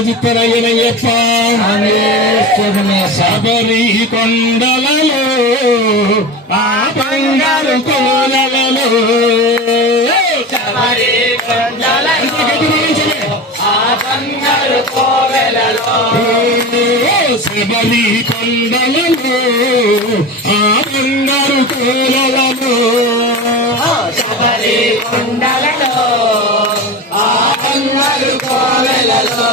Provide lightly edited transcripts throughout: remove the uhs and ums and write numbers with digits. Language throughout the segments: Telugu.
చిత్తరయ్యనయ్యప్ప శబరి కొండలలో ఆ బంగారు కోలలో శబరి కొండలలో ఆ బంగారు కోవెలలో శబరి కొండలలో ఆ బంగారు కోలలో శబరి కొండలలో ఆ బంగారు కోవెలలో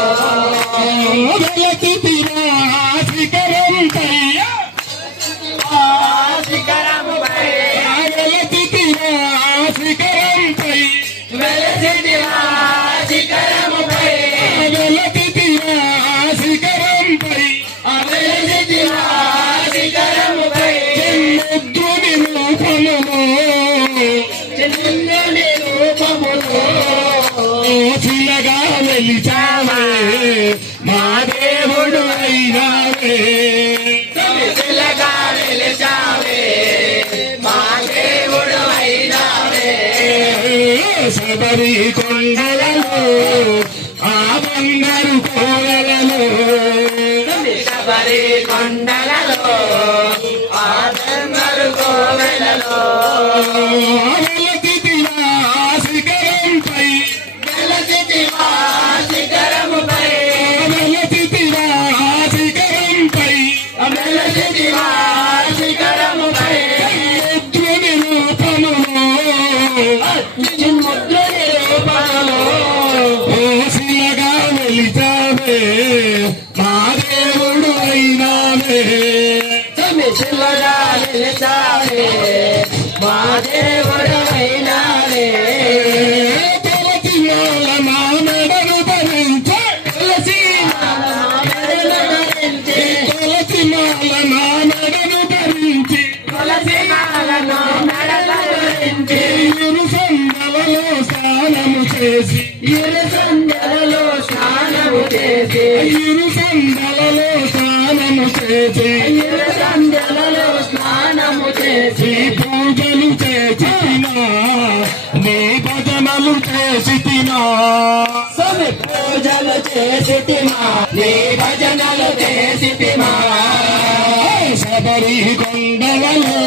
వెలతిరా శిఖరం పయ్య శిఖరముపై వెలతిరా శిఖరం పై వెలసిదివా శిఖరముపై వెలతిరా శిఖరం పై వెలసిదివా శిఖరముపై ముద్రుని రూపములో చంద్రుని రూపములో చిన్నగా వెలిచావే మా దేవుడు అయినావే పిల్లగా వెలిచావే మా దేవుడు అయినావే శబరి కొండలలో ఆ బంగారు కోవెలలో శబరి కొండలలో ఆ బంగారు కోవెలలో వెలతిరా శిఖరం పై వెలసిదివా శిఖరముపై వెలతిరా శిఖరం పై వెలసిదివా శిఖరముపై ముద్రుని రూపములో ముద్రుని రూపములో ఓసిలగా వెలిచావే మా దేవుడు అయినావే పిల్లగా వెలిచావే మా దేవుడు అయినావే తులసి మాల నా మెడను ధరించే తులసి ధరించి తులసి మాల నా మెడను ధరించి తులసి మాలను మెడలో ధరించి ఇరు సందలలో స్నానము చేసి ఇరు సంధ్యలలో స్నానము చేసి ఇరు సందలలో స్నానము చేసి ఇరు సంధ్యలలో స్నానము చేసి నీ పూజలు చేసినా నీ భజనలు చేసినా సమి పూజలు చేసితిమా నీ భజనలు చేసితిమా శబరి కొండలలో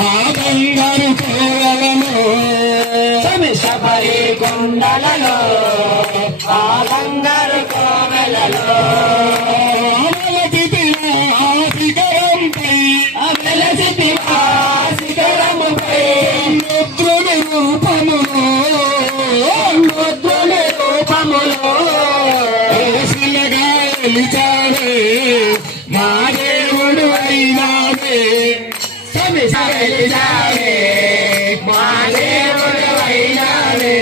ఆ బంగారు కోవలలో సమి శబరి కొండలలో ఆ బంగారు కోవెలలో వెలతిరా శిఖరం పై వెలసితిమా శిఖరముపై ముద్రుని రూపములో ముద్రుని రూపములో ఓసిలగా వెలిచావే మా దేవుడు అయినావే సమి వెలిచావే మా దేవుడు అయినావే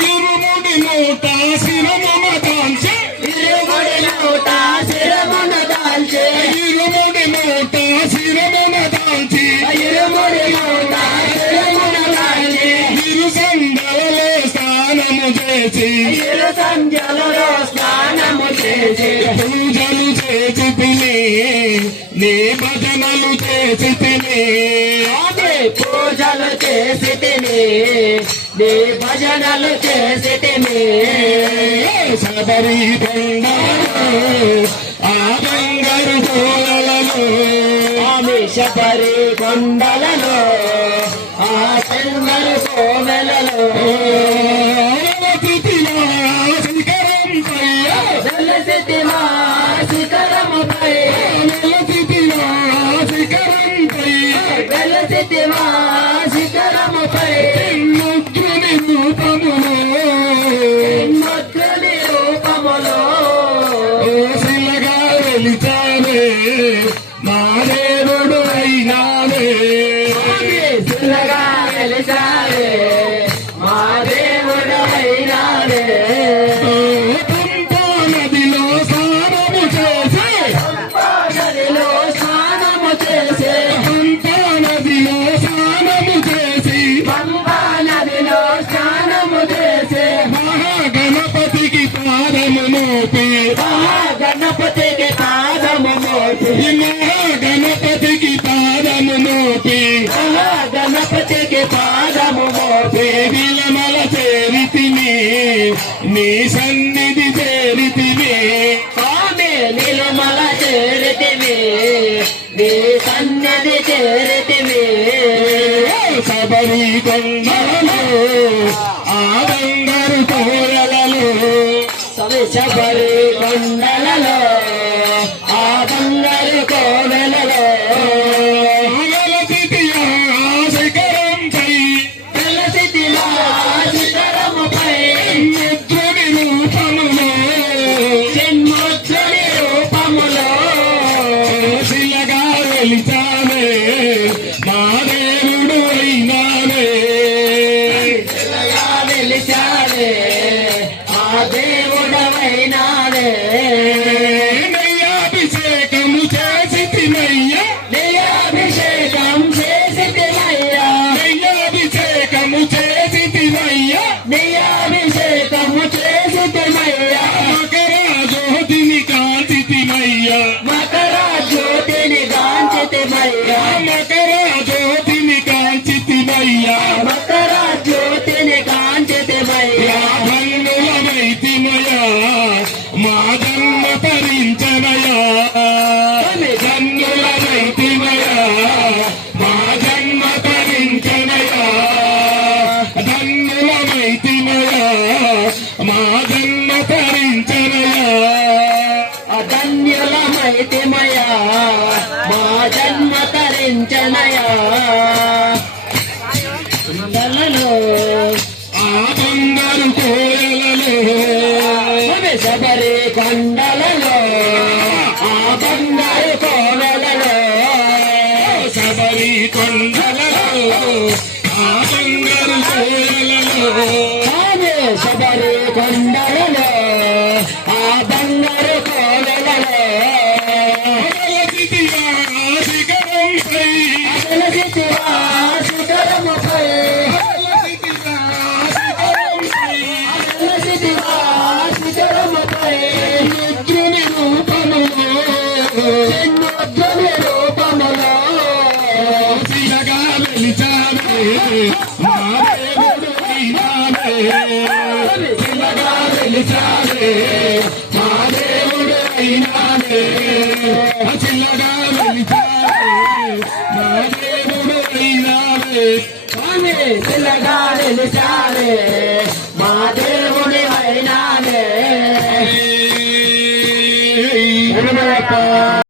ఇరుముడి నోట శిరమున దాల్చే ఇరుముడి నోట శిరమును దాల్చే ఇరుముడి నోట శిరమున దాల్చి ఇరుముడి నోట శిరమును దాల్చి ఇరు సందలలో స్నానము చేసి ఇరు సంధ్యలలో స్నానము చేసి పూజలు చేసి తిని నీ భజనలు చేసి తిని ఆమె పూజలు చేసి తిని నీ భజనలు చేసి తిని శబరి కొండలలో ఆ బంగారు కోవెలలో ఆమె శబరి కొండలలో ఆ బంగారు కోవెలలో వెలతిరా శిఖరం పై వెలసితిమా శిఖరముపై వెలతిరా శిఖరం పై వెలసితిమా శిఖరముపై ముద్రుని రూపములో ముద్రుని రూపములో ఓసిలగా వెలిచావే మా దేవుడు అయినావే చిన్నగా వెలిసావే మా దేవుడు అయినాడే పంపా నదిలో స్నానము చేసి నదిలో స్నానము చేసి పంపా నదిలో స్నానము చేసి పంపా నదిలో స్నానము చేసి మహాగణపతికి పాదము మోపి గణపతికి పాదము మోసి మహాగణపతికి పాదము మోపి గణపతికి పాదము మోసి విలమల చేరితిని నీ సన్నిధి శబరి కొండలలో ఆ బంగారు కోరలలో శబరి కొండలలో ఆ బంగారు కోవెలలో వెలసితియా శిఖరంపై వెలసితిలా శిఖరముపై ముద్రుని రూపములో జన్మోద్రుని రూపములో శిలగా వెలిచానే మా దేవుడు అయినానే శిలగా వెలిచాడే ఆ దేవుడవైనాడే నెయ్యాభిషేకము చేసితినయ్యా నెయ్యాభిషేకం చేసితివయ్యా నెయ్యాభిషేకము చేసితినయ్యా నెయ్యాభిషేకము చేసితివయ్యా మకర జ్యోతిని కాంతితినయ్యా మకర జ్యోతిని గాంచితివయ్యా మకర జ్యోతిని కాంచితినయ్యా మకర జ్యోతిని గాంచితివయ్యా ధన్యులమైతినయా మా జన్మ తరించనయా ధన్యులమైతినయా మా జన్మ తరించనయా ధన్యులమైతినయా మా జన్మ తరించనయా అధన్యులమైతిమయా మా జన్మ తరించనయా కొండలలో ఆ బంగారు కోయలలో శబరి కొండలలో ఆ బంగారు కోవెలలో శబరి కొండలలో ఆ బంగారు కోయలలో ఆమె శబరి కొండలలో ఆ బంగారు కోవెలలో వెలసితియా శిఖరంపై వెలసితివా శిఖరముపై వెలసితియా శిఖరంపై వెలసితివా శిఖరముపై రుద్రుని రూపములో జన్మోద్రుని రూపములో శిలగా వెలిచానే మా దేవుడు అయినానే శిలగా వెలిచానే మా దేవుడు అయినానే శిలగా వెలిచానే మా దేవుడు అయినానే ఆమె పిల్లగా నిలిచారే మా